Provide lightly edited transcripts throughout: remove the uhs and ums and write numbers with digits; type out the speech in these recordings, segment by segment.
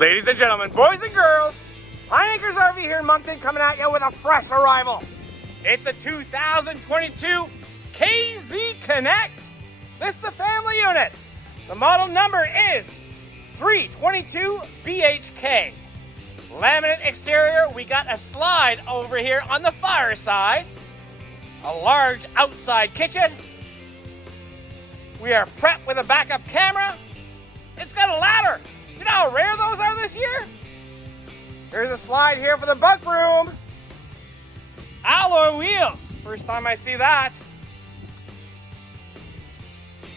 Ladies and gentlemen, boys and girls, Pine Acres RV here in Moncton coming at you with a fresh arrival. It's a 2022 KZ Connect. This is a family unit. The model number is 322 BHK. Laminate exterior. We got a slide over here on the fire side. A large outside kitchen. We are prepped with a backup camera. It's got a ladder. You know how rare those are this year? There's a slide here for the bunk room. Alloy wheels. First time I see that.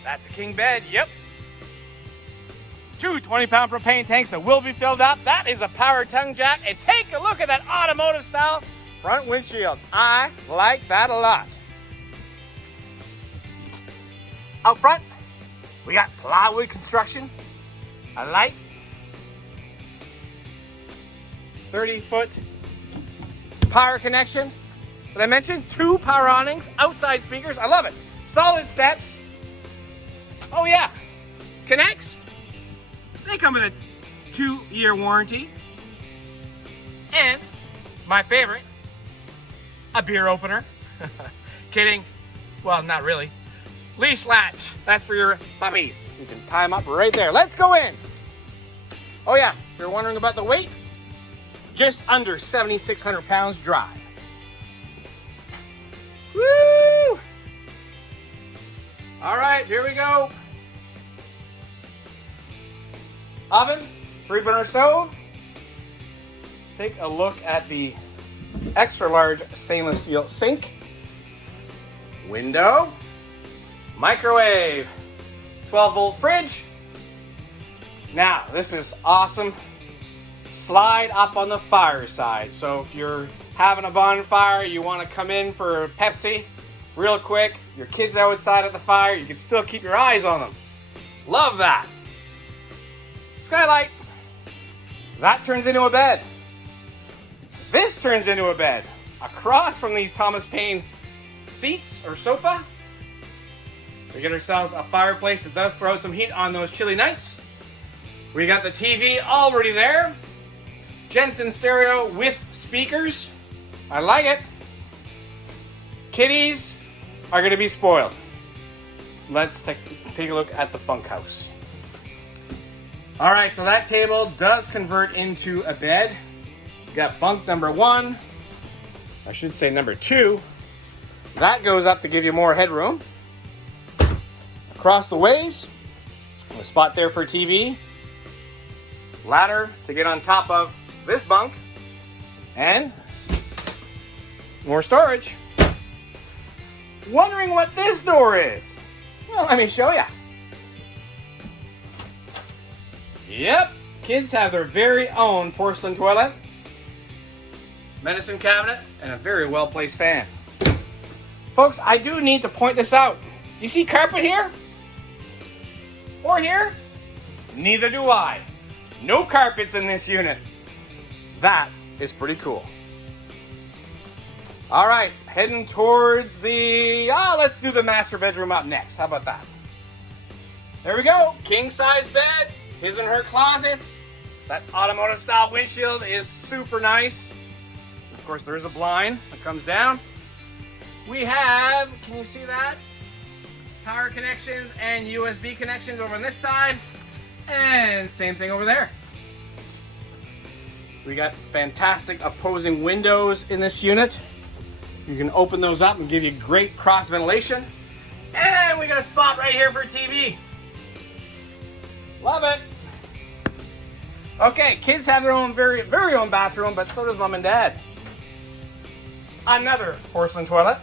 That's a king bed, yep. Two 20-pound propane tanks that will be filled up. That is a power tongue jack. And take a look at that automotive style front windshield. I like that a lot. Out front, we got plywood construction. A light. 30-foot power connection. Did I mention? 2 power awnings, outside speakers. I love it. Solid steps. Oh yeah, connects. They come with a 2-year warranty. And my favorite, a beer opener. Kidding. Well, not really. Leash latch. That's for your puppies. You can tie them up right there. Let's go in. Oh yeah, if you're wondering about the weight, just under 7,600 pounds dry. Woo! All right, here we go. Oven, 3-burner stove. Take a look at the extra large stainless steel sink. Window. Microwave. 12-volt fridge. Now, this is awesome. Slide up on the fire side. So if you're having a bonfire, you want to come in for Pepsi real quick, your kids outside at the fire, you can still keep your eyes on them. Love that. Skylight. That turns into a bed. This turns into a bed. Across from these Thomas Paine seats or sofa, we get ourselves a fireplace that does throw out some heat on those chilly nights. We got the TV already there. Jensen stereo with speakers. I like it. Kitties are going to be spoiled. Let's take a look at the bunkhouse. All right, so that table does convert into a bed. You got bunk number 1. I should say number 2. That goes up to give you more headroom. Across the ways, a spot there for TV. Ladder to get on top of this bunk, and more storage. Wondering what this door is? Well, let me show you. Yep, kids have their very own porcelain toilet, medicine cabinet, and a very well-placed fan. Folks, I do need to point this out. You see carpet here? Or here? Neither do I. No carpets in this unit. That is pretty cool. All right, heading towards the, let's do the master bedroom up next. How about that? There we go, king size bed, his and her closets. That automotive style windshield is super nice. Of course, there is a blind that comes down. We have, can you see that? Power connections and USB connections over on this side. And same thing over there. We got fantastic opposing windows in this unit. You can open those up and give you great cross ventilation. And we got a spot right here for TV. Love it. Okay, kids have their own very own bathroom, but so does mom and dad. Another porcelain toilet.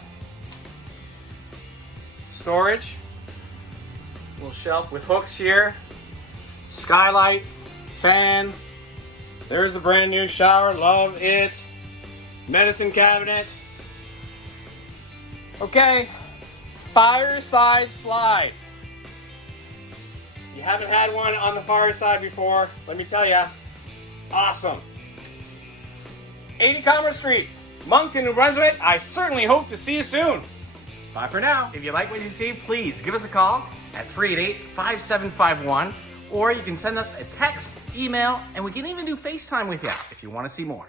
Storage. Little shelf with hooks here. Skylight, fan. There's the brand new shower, love it. Medicine cabinet. Okay, fireside slide. You haven't had one on the fireside before, let me tell you, awesome. 80 Commerce Street, Moncton, New Brunswick. I certainly hope to see you soon. Bye for now. If you like what you see, please give us a call at 388-5751 Or you can send us a text, email, and we can even do FaceTime with you if you want to see more.